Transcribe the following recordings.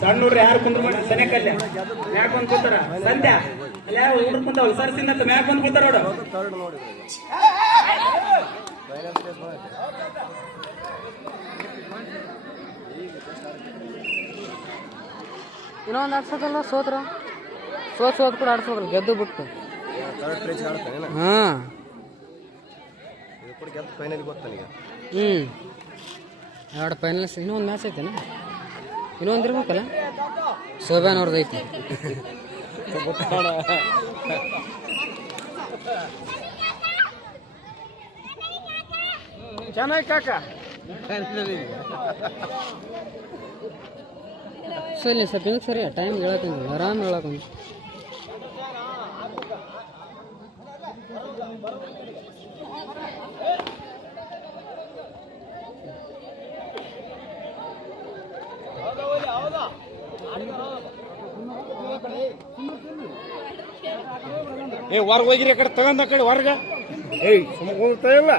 ಸಣ್ಣವ್ರು ಯಾರು ಕುಂದ್ರ ಸನೇಕಲ್ಯ ಮ್ಯಾಕ್ ಬಂದ್ ಕೂತಾರ ಸಂಧ್ಯಾ ಅಲ್ಲಿ ಯಾರು ಹುಡುಗ ಕುಂತಾವಲ್ಲ ಸರ್ಸಿಂದ ಮ್ಯಾಕ್ ಬಂದ್ ಕೂತಾರ ನೋಡು. ಇನ್ನೊಂದು ಆಡ್ಸೋದಲ್ಲ ಸೋತ್ ಕೂಡ ಆಡ್ಸೋದಲ್ಲ ಗೆದ್ದು ಬಿಟ್ಟು ಹಾಂ ಎರಡು ಫೈನಲ್ಸ್ ಇನ್ನೊಂದು ಮ್ಯಾಚ್ ಐತೆನ ಇನ್ನೊಂದು ಇರ್ಬೇಕಲ್ಲ ಶೋಭಾನ್ ಅವ್ರದ್ದು ಐತಿ ಚೆನ್ನಾಗಿ ಕಾಕ ಸರಿ ಸ್ವಲ್ಪ ಹಿಂಗೆ ಸರಿ ಟೈಮ್ ಹೇಳಕ್ಕಂತ ಆರಾಮ್ ಹೇಳಕ್ಕಂತ ಹೊರಗೆ ಹೋಗಿರಿ ಕಡೆ ತಗೊಂಡ ಕಡೆ ಹೊರಗ ಸುಮ್ಮನೆ ಇಲ್ಲ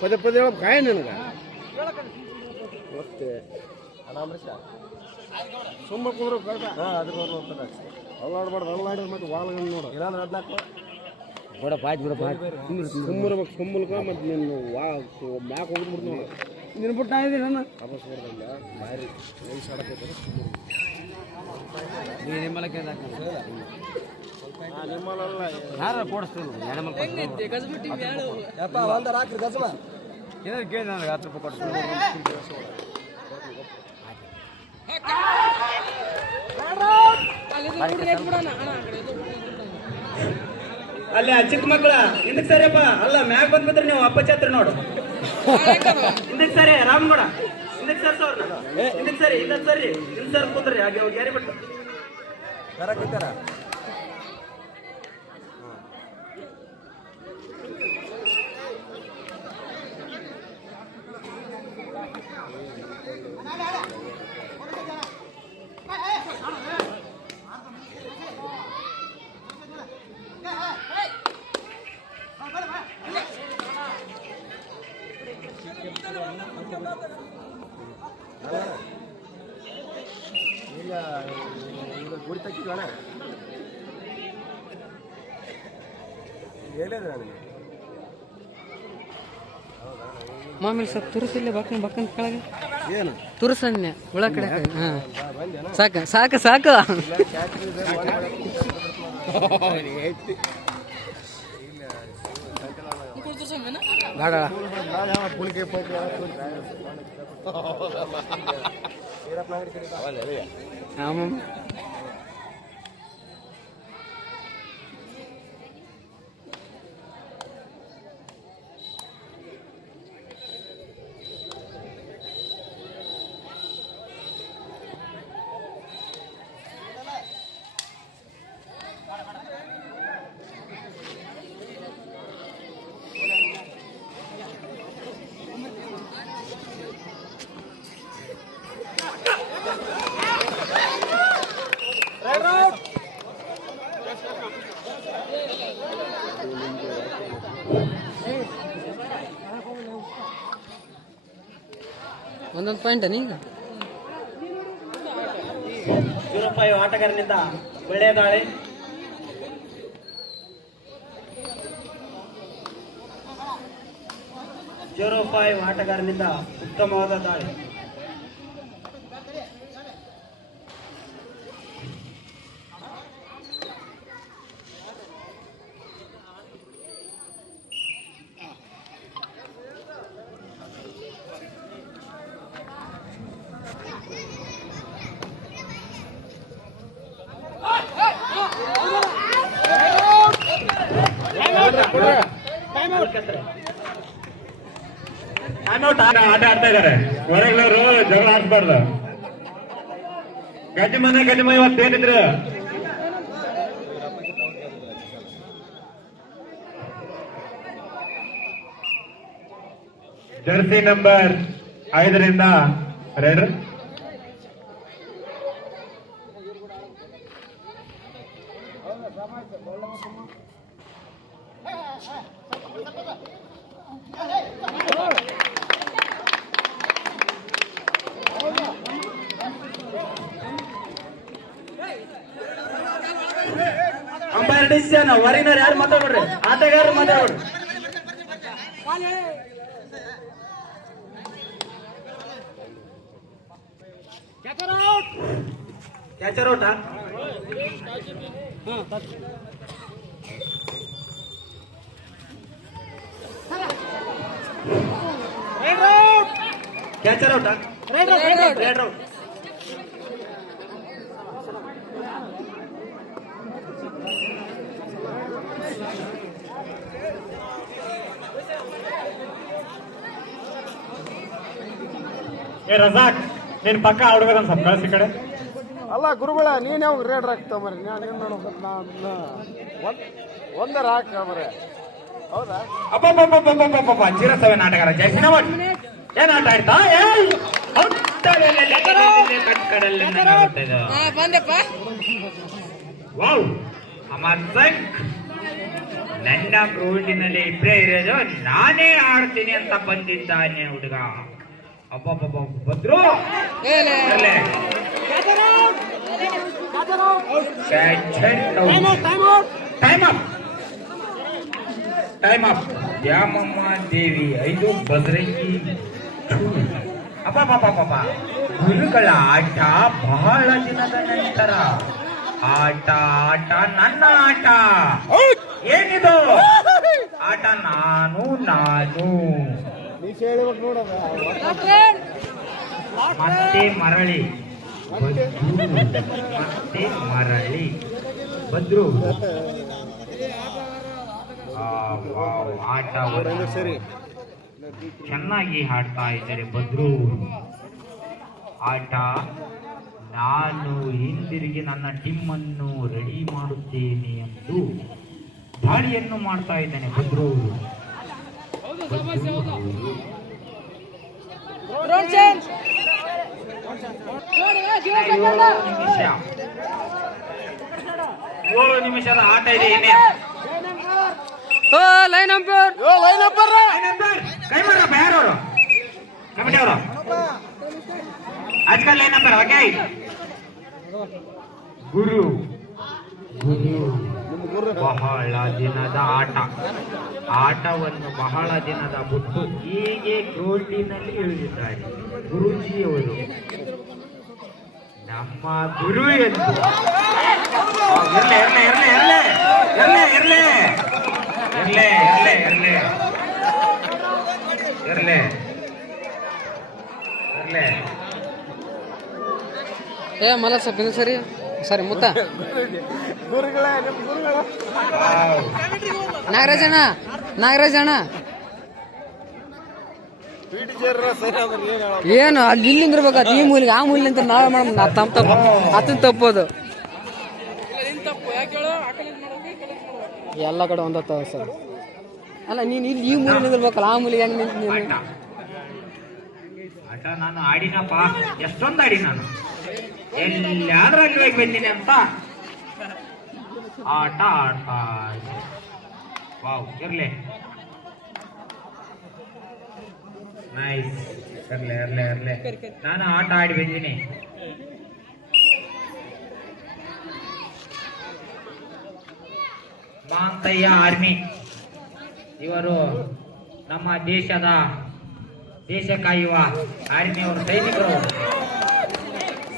ಪದೇ ಪದೇ ಹೇಳ ಕಾಯ ನಿನಗೆ ಮತ್ತೆ ಸುಮ್ಮ ಕುಂದ್ರು ಅಲ್ಲಾಡ್ಬಾರ್ದು ಅಲ್ಲಾಡಿದ್ರೆ ಮತ್ತೆ ಒಳಗ ನೋಡು ಇಲ್ಲಾಂದ್ರೆ 14 ಸುಮ್ಮರ್ಬೇಕು ಸುಮ್ಮಲ್ಕ ಮತ್ತೆ ನೀನು ಮ್ಯಾಕ್ ಹೋಗ್ಬಿಡ್ತು ನೋಡು ನಿನ್ ಬಿಟ್ಟು ನಾನಿದ್ದೀನಿ ನನ್ನ ವಾಪಸ್ ಬರ್ದಂಗ ಭಾರಿ ನೈಸ್ ಆಡಬೇಕು ಯಾರು ಕೊಡಿಸ್ತೀನಿ ರಾತ್ರಿ ಗಜಮ ಏನಾದ್ರು ಕೇಳಿ ನನಗೆ 10 ರೂಪಾಯಿ ಕೊಡ್ತೀನಿ ಅಲ್ಲಿ ಚಿಕ್ಕ ಮಕ್ಕಳ ಹಿಂದಕ್ ಸರಿಯಪ್ಪ ಅಲ್ಲ ಮ್ಯಾಗ್ ಬಂದ್ಬಿಟ್ರೆ ನೀವು ಅಪ್ಪ ಛತ್ರ ನೋಡು ಹಿಂದಕ್ ಸರಿ ರಾಮಗೌಡ ಹಿಂದಕ್ ಸರ್ಸವ್ರನ್ನ ಹಿಂದಕ್ ಸರಿ ಹಿಂದಕ್ ಸರಿ ಹಿಂದ್ ಸರ್ ಕೂತ್ರಿ ಹಾಗೆ ಹೋಗಿ ಯಾರಿ ಬಿಟ್ಟು ಕರಕತ್ತಾರ ಈಗ ಗುಡಿ ತಕ್ಕಿದ್ವಣ ಹೇಳಿದ್ರೆ ನನಗೆ ಮಾಮೂಲಿ ಸ್ವಲ್ಪ ತುರುಸಿಲ್ಲ ಬಕ್ಕನ್ ಕೆಳಗೆ ಏನು ತುರುಸನ್ನೆ ಹುಳ ಕಡೆ ಹಾಂ ಸಾಕು ಸಾಕು ಬೇಡ ಪುಳಿಕೆ ಆಮಾಮ ಒಂದೊಂದು ಪಾಯಿಂಟ್ ನೀಗ 05 ಆಟಗಾರನಿಂದ ಒಳ್ಳೆಯ ದಾಳಿ ಆಟಗಾರನಿಂದ ಉತ್ತಮವಾದ ದಾಳಿ ಆಟ ಆಡ್ತಾ ಇದಾರೆ ಹೊರಗಳವರು ಜಗಳ ಆಡ್ಬಾರ್ದು ಗಜಮ ಇವತ್ತೇನಿದ್ರು ಜರ್ಸಿ ನಂಬರ್ 5ರಿಂದ ರೆಡ್. Umpire decision. ಹೊರಗಿನವ್ರು ಯಾರು ಮಾತಾಡ್ಬಿಡ್ರಿ, ಆಟಗಾರರು ಮಾತಾಡ್ಬಿಡ್ರಿ. ಕ್ಯಾಚರ್ ಔಟಾ? ಕ್ಯಾಚರ್ ಔಟಾ? Raid out. ಏ ರಜಾಕ್, ನೀನ್ ಪಕ್ಕ ಹುಡುಗದನ್ ಸ್ವಲ್ಪ ಕಳ್ಸಿ ಕಡೆ. ಅಲ್ಲ ಗುರುಗಳ ನೀನ್ ಯಾವ ರೇಡ್ ಹಾಕ್ತಾವ ಮರಿ ನಾನು ನೋಡ್ಬೇಕು. ಒಂದರ ಹಾಕ ಮರೆ. ಹೌದಾ? ಅಬ್ಬಬ್ಬಬ್ಬಬ್ಬಬ್ಬಬ್ಬ ಚಿರಸವೆ ನಾಟಕರ ಜೈಸಿನ ಏನ್ ಆಟ ಆಡ್ತಾ? ವಾವ್, ಅಮರ್ ಸಂಕ್ ನನ್ನ ಗ್ರೌಂಡಿನಲ್ಲಿ ಇಬ್ಬರೇ ಇರೋದು, ನಾನೇ ಆಡ್ತೀನಿ ಅಂತ ಬಂದಿದ್ದಾನೆ ಹುಡುಗ. ಅಬ್ಬಬ್ಬಬ್ಬ ಭದ್ರು ಟೈಮ್ ಅಪ್. ದ್ಯಾಮಮ್ಮ ದೇವಿ 5, ಭದ್ರಂಗಿ 2. ಅಬ್ಬಬ್ಬಬ್ಬಬ್ಬ ಗುರುಗಳ ಆಟ ಬಹಳ ದಿನದ ನಂತರ. ಆಟ ಆಟ ನನ್ನ ಆಟ. ಏನಿದು ಆಟ? ನಾನು ಮತ್ತೆ ಮರಳಿ ಭದ್ರು ಆಟ ಚೆನ್ನಾಗಿ ಆಡ್ತಾ ಇದ್ದಾರೆ ಭದ್ರು. ಆಟ ನಾನು ಹಿಂದಿರುಗಿ ನನ್ನ ಟೀಮ್ ಅನ್ನು ರೆಡಿ ಮಾಡುತ್ತೇನೆ ಎಂದು ದಾಳಿಯನ್ನು ಮಾಡ್ತಾ ಇದ್ದಾನೆ ಭದ್ರು. ಏಳು ನಿಮಿಷದ ಆಟ ಇದೆ. ಲೈನ್ ಅಂಪೈರ್ ಕೈ ಮಾಡಪ್ಪ. ಯಾರವರು ಕಮಿಟಿ ಅವರು? ಆಜ್ಕಲ್ ಲೈನ್ ಅಂಪೈರ್. ಓಕೆ, ಗುರು ಬಹಳ ದಿನದ ಆಟವನ್ನು ಬಹಳ ದಿನದ ಬಿಟ್ಟು ಹೀಗೆ ಗ್ರೌಂಡಿನಲ್ಲಿ ಇಳಿದಿದ್ದಾರೆ ಗುರೂಜಿಯವರು. ನಮ್ಮ ಗುರು ಎಂದು ಏ ಮಲ್ಲ ಸ್ವಲ್ಪ ಸರಿ ಸರಿ ಮುತ್ತ ನಾಗರಾಜಣ್ಣ ಏನು ಅಲ್ಲಿ ಇಲ್ಲಿಂದ ಇರ್ಬೇಕು. ಈ ಮೂಲಿಗೆ ಆ ಮೂಲಿ ಅಂತ ನಾವೇ ಮಾಡೋಣ. ತಪ್ಪು ತಪ್ಪೋದು ಎಲ್ಲ ಕಡೆ ಒಂದತ್ತ ಸರ್. ಅಲ್ಲ ನೀನು ಇಲ್ಲಿ ಈ ಮೂಲಿ ನಿಂದಿರ್ಬೇಕಲ್ಲ, ಆ ಮೂಲಿಗೆ ಹೆಂಗ್ ನಿಂತ ನೀನು? ಆಟ ನಾನು ಆಡಿನಪ್ಪ, ಎಷ್ಟೊಂದು ಆಡಿ ನಾನು. ಎಲ್ಲಾದ್ರಲ್ಲಿ ಹೋಗಿ ಬಂದೀನಿ ಅಂತ ಆಟ ಆಡ್ತಾ ಇದ್ದೀನಿ. ವಾವ್, ಇರ್ಲಿ ನೈಸ್. ಇರ್ಲೆ ನಾನು ಆಟ ಆಡಿ ಬಂದೀನಿ. ಮಾಂತಯ್ಯ ಆರ್ಮಿ ಇವರು ನಮ್ಮ ದೇಶ ಕಾಯುವ ಆರ್ಮಿಯವರು,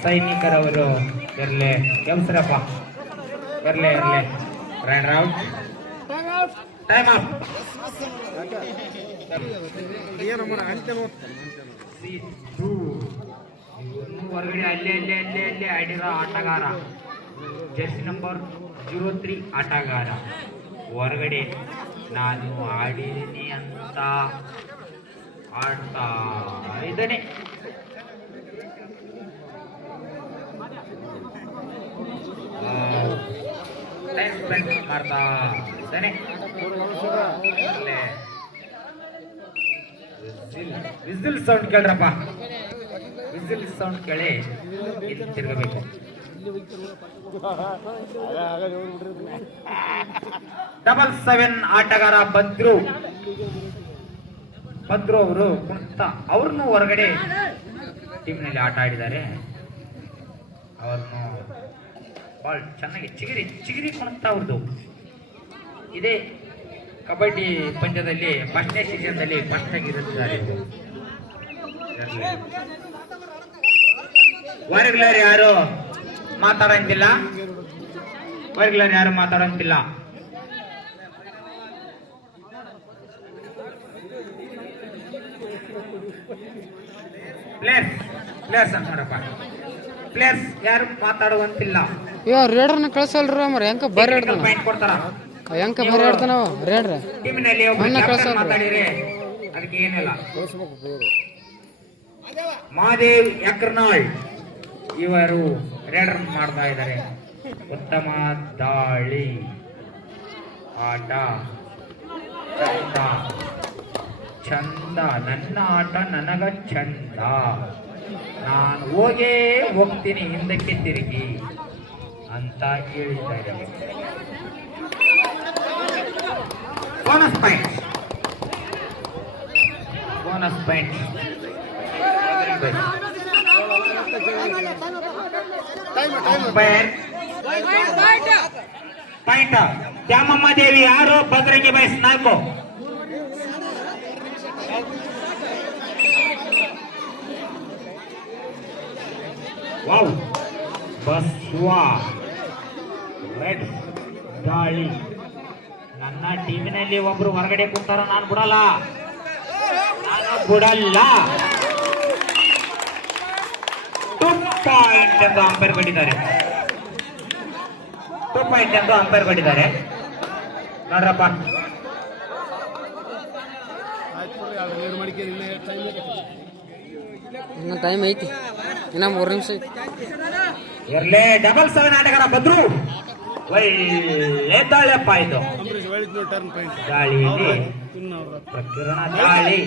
ಸೈನಿಕರವರು. ಇರ್ಲೆ ಕೆಲ್ಸರಪ್ಪ, ಇರ್ಲೆ ರೈಡರ್ ಔಟ್. Time up. ಹೊರಗಡೆ ಅಲ್ಲೇ ಆಡಿರೋ ಆಟಗಾರ ಜರ್ಸಿ ನಂಬರ್ 03 ಆಟಗಾರ ಹೊರಗಡೆ ನಾನು ಆಡಿದ್ದೀನಿ ಅಂತ ಆಡ್ತಾ ಇದ್ದಾನೆ. ಮಾಡ್ತಾ ಇದ್ದಾನೆ. ವಿಸಿಲ್ ಸೌಂಡ್ ಕೇಳ್ರಪ್ಪ, ವಿಸಿಲ್ ಸೌಂಡ್ ಕೇಳಿ ಇಲ್ಲಿ ತಿರುಗಬೇಕು. ಡಬಲ್ 7 ಆಟಗಾರ ಭದ್ರು ಅವರು ಕುಣಿತ ಅವ್ರನ್ನು ಹೊರಗಡೆ ಟೀಮ್ನಲ್ಲಿ ಆಟ ಆಡಿದ್ದಾರೆ. ಅವ್ರನ್ನು ಬಾಲ್ ಚೆನ್ನಾಗಿ ಚಿಗಿರಿ ಕುಣಿತ ಅವ್ರದ್ದು. ಇದೇ ಕಬಡ್ಡಿ ಪಂದ್ಯದಲ್ಲಿ ಫಸ್ಟ್ನೇ ಸೀಸನ್ದಲ್ಲಿ ಫಸ್ಟ್ ಆಗಿರುತ್ತಾರೆ. ಹೊರಗ್ಲರ್ ಯಾರು ಮಾತಾಡಂತಿಲ್ಲ, ಪ್ಲೇಯರ್ಸ್ ಅಂತ ನೋಡಪ್ಪ, ಪ್ಲೇಯರ್ಸ್ ಯಾರು ಮಾತಾಡುವಂತಿಲ್ಲ. ರೇಡ್ರನ್ನ ಕಳ್ಸಲ್ರ ಮರ ಹೆಂಕ ಬರೀ ಆಡ್ತಾನ, ಪಾಯಿಂಟ್ ಕೊಡ್ತಾರ. ಹೆಂಕ ಬರೀ ಆಡ್ತಾನ ರೇಡ್ರ ಟೀಮಿನಲ್ಲಿ ಮಾತಾಡಿದ್ರೆ ಅದಕ್ಕೆ ಏನಿಲ್ಲ. ಮಹಾದೇವ್ ಯಕರ್ನಾಳ್ ಇವರು ರೇಡರ್ ಮಾಡ್ತಾ ಇದ್ದಾರೆ. ಉತ್ತಮ ದಾಳಿ ಆಟ, ಚಂದ ನನ್ನ ಆಟ ನನಗ ಚಂದ, ನಾನು ಹೋಗ್ತೀನಿ ಹಿಂದಕ್ಕೆ ತಿರುಗಿ ಅಂತ ಹೇಳಿದ್ದಾರೆ. ಬೋನಸ್ ಪಾಯಿಂಟ್ ಪಾಯಿಂಟ್ ದ್ಯಾಮಮ್ಮ ದೇವಿ 6, ಭದ್ರಂಗಿ ಬಾಯ್ಸ್ 4. ವಾವ್, ಬಸ್ವ ರೆಡ್ ದಾಳಿ. ನನ್ನ ಟೀಮಿನಲ್ಲಿ ಒಬ್ರು ಹೊರಗಡೆ ಕೂತಾರ, ನಾನು ಬಿಡಲ್ಲ. 2 ಪಾಯಿಂಟ್ ಎಂದು ಅಂಪೈರ್ ಕೊಟ್ಟಿದ್ದಾರೆ. ನೋಡ್ರಪ್ಪ, ಇನ್ನ ಟೈಮ್ ಐತಿ, ಇನ್ನ 3 ನಿಮಿಷ ಐತಿ. ಇರ್ಲೇ ಡಬಲ್ 7 ಆಟಗಾರ ಭದ್ರು ಒಳ್ಳೆ ದಾಳಿಯಪ್ಪ ಇದು. ದಾಳಿಯಲ್ಲಿ ಪ್ರಕಿರಣ ದಾಳಿ.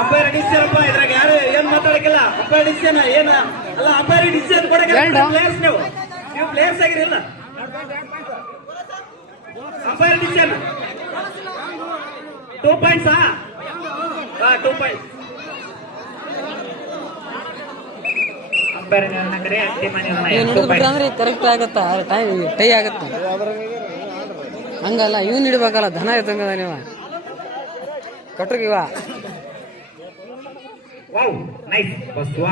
ಅಂಪೈರ್ ಡಿಸಿಷನ್ ಇದ್ರಾಗ ಯಾರು ಏನ್ ಮಾತಾಡಕ್ಕಿಲ್ಲ. ಅಂಪೈರ್ ಡಿಸಿಷನ್ ಏನ ಅಲ್ಲ, ಅಂಪೈರ್ ಡಿಸಿಷನ್ ಕೊಡಕ್ಕೆ ಪ್ಲೇಯರ್ಸ್ ನೀವು ಪ್ಲೇಯರ್ಸ್ ಆಗಿರಲ್ಲ. Umpire decision 2 points. 2 points umpire ನಿರ್ಣಯ ಅಂತಿಮ ನಿರ್ಣಯ. ಅಂದ್ರೆ ಕರೆಕ್ಟ್ ಆಗತ್ತ, ಟೈಮ್ ಟೈ ಆಗತ್ತ. ಹಂಗಲ್ಲ, ಇವ್ನು ಇಡ್ಬೇಕಲ್ಲ, ದನ ಇದ್ದಂಗದ ನೀವ ಕಟ್ರಿಗಿವ. ವಾವ್, ನೈಸ್ ಬಸ್ವ.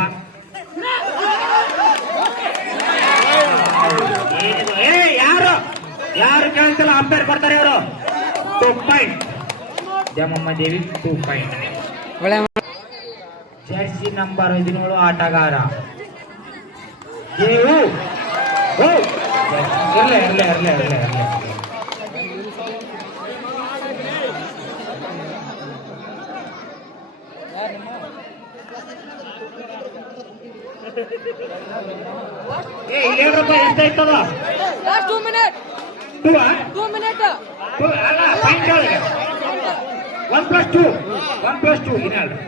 ಯಾರು ಕೇಳ್ತಿಲ್ಲ, ಅಂಪೈರ್ ಕೊಡ್ತಾರೆ ಇವರು. 2 point Dyamamma Devi 2 point. Jersey number 17 ಆಟಗಾರ ದೇವು. ಇರ್ಲೇ ರೂಪಾಯಿ ಎಷ್ಟಾಯ್ತದ? 2 ಮಿನಿಟ್. 2 ಮಿನಿಟ್ ಅಲ್ಲ, ಪಾಯಿಂಟ್ 1+2 ಇನ್ನಲ್ರಿ.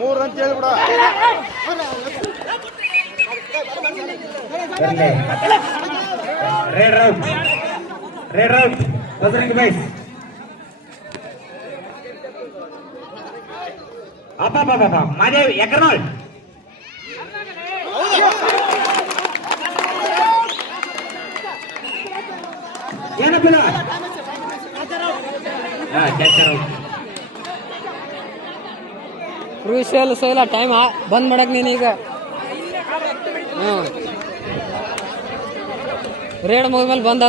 ಮೂರು ಅಂತ ಹೇಳ್ಬಿಡ. Raid out Bajrangi boys. ಅಪ್ಪ ಮಾದೇವ್ ಯಕರ್ನಾಳ್. ಏನಪ್ಪಿಲ್ಲ ಕ್ರೂಷಿಯಲ್ ಸೈಲ ಟೈಮ್ ಬಂದ್ ಮಾಡಕ್ ನೀನೀಗ. ರೇಡ್ ಮುಗಿದ್ಮೇಲೆ ಬಂದ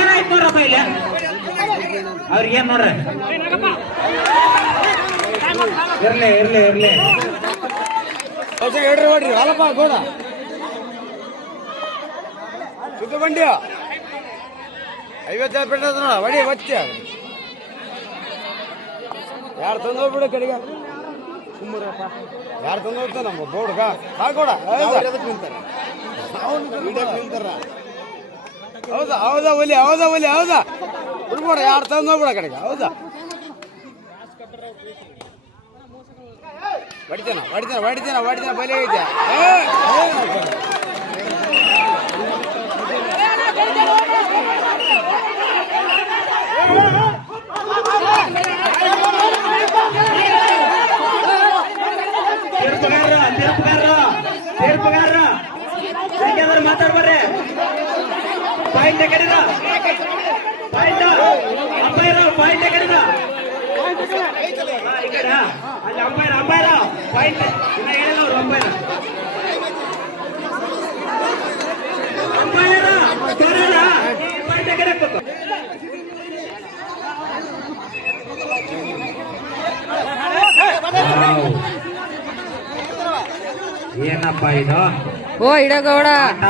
ಏನಾಯ್ತು ನೋಡ್ರಪ್ಪ ಇಲ್ಲ. ಅವ್ರಿಗೇನ್ ನೋಡ್ರಿ ಇರ್ಲಿ ಇರ್ಲಿ ಇರ್ಲಿ ಹೇಳ್ರಿ ಹೊಡ್ರಿ ಅಲ್ಲಪ್ಪ ಗೋಡ ಸುತ್ತ ಬಂಡಿ 50 ಬಿಟ್ಟದ ನೋಡ ಹೊಡಿ ಬಚ್ಚ ಯಾರು ತಂದೋಗ್ಬಿಡು ಕಡೆಗೆ ಸುಮ್ಮರಪ್ಪ ಯಾರು ತಂದೋಗ್ತ ನಮ್ಮ ಬೋರ್ಡ್ಗ ಹಾಕೋಡ ಹೌದಾ ಹೌದಾ ಒಲಿ ಹೌದಾ ಒಲಿ ಹೌದಾ ಬಿಡ್ಬೋಡ ಯಾರು ತಂದೋಗ್ಬಿಡ ಕಡೆಗೆ ಹೌದಾ ಹೊಡಿತೇನ ಹೊಡಿತೇನ ಹೊಡಿತೇನ ಹೊಡಿತೇನ ಬಲಿ ಐತೆ ತೀರ್ಪುಗಾರ ಮಾತಾಡ್ಬರ್ರಿ ಪಾಯಿಂಟ್ ಕಡಿದ ಪಾಯಿಂಟ್ ಅಂಪೈರ್ ಪಾಯಿಂಟ್ ಕಡಿದ ಈ ಕಡೆ ಅಲ್ಲಿ ಅಂಪೈರ್ ಪಾಯಿಂಟ್ ಇನ್ನ ಹೇಳಿಲ್ಲ ಅವ್ರು ಅಂಪೈರ್ ಪಾಯಿಂಟ್ ಕಡೆ ಹಾಕ್ಬೇಕು ಏನಪ್ಪ ಇದು ಓ ಇಡಗೌಡ ಆಟ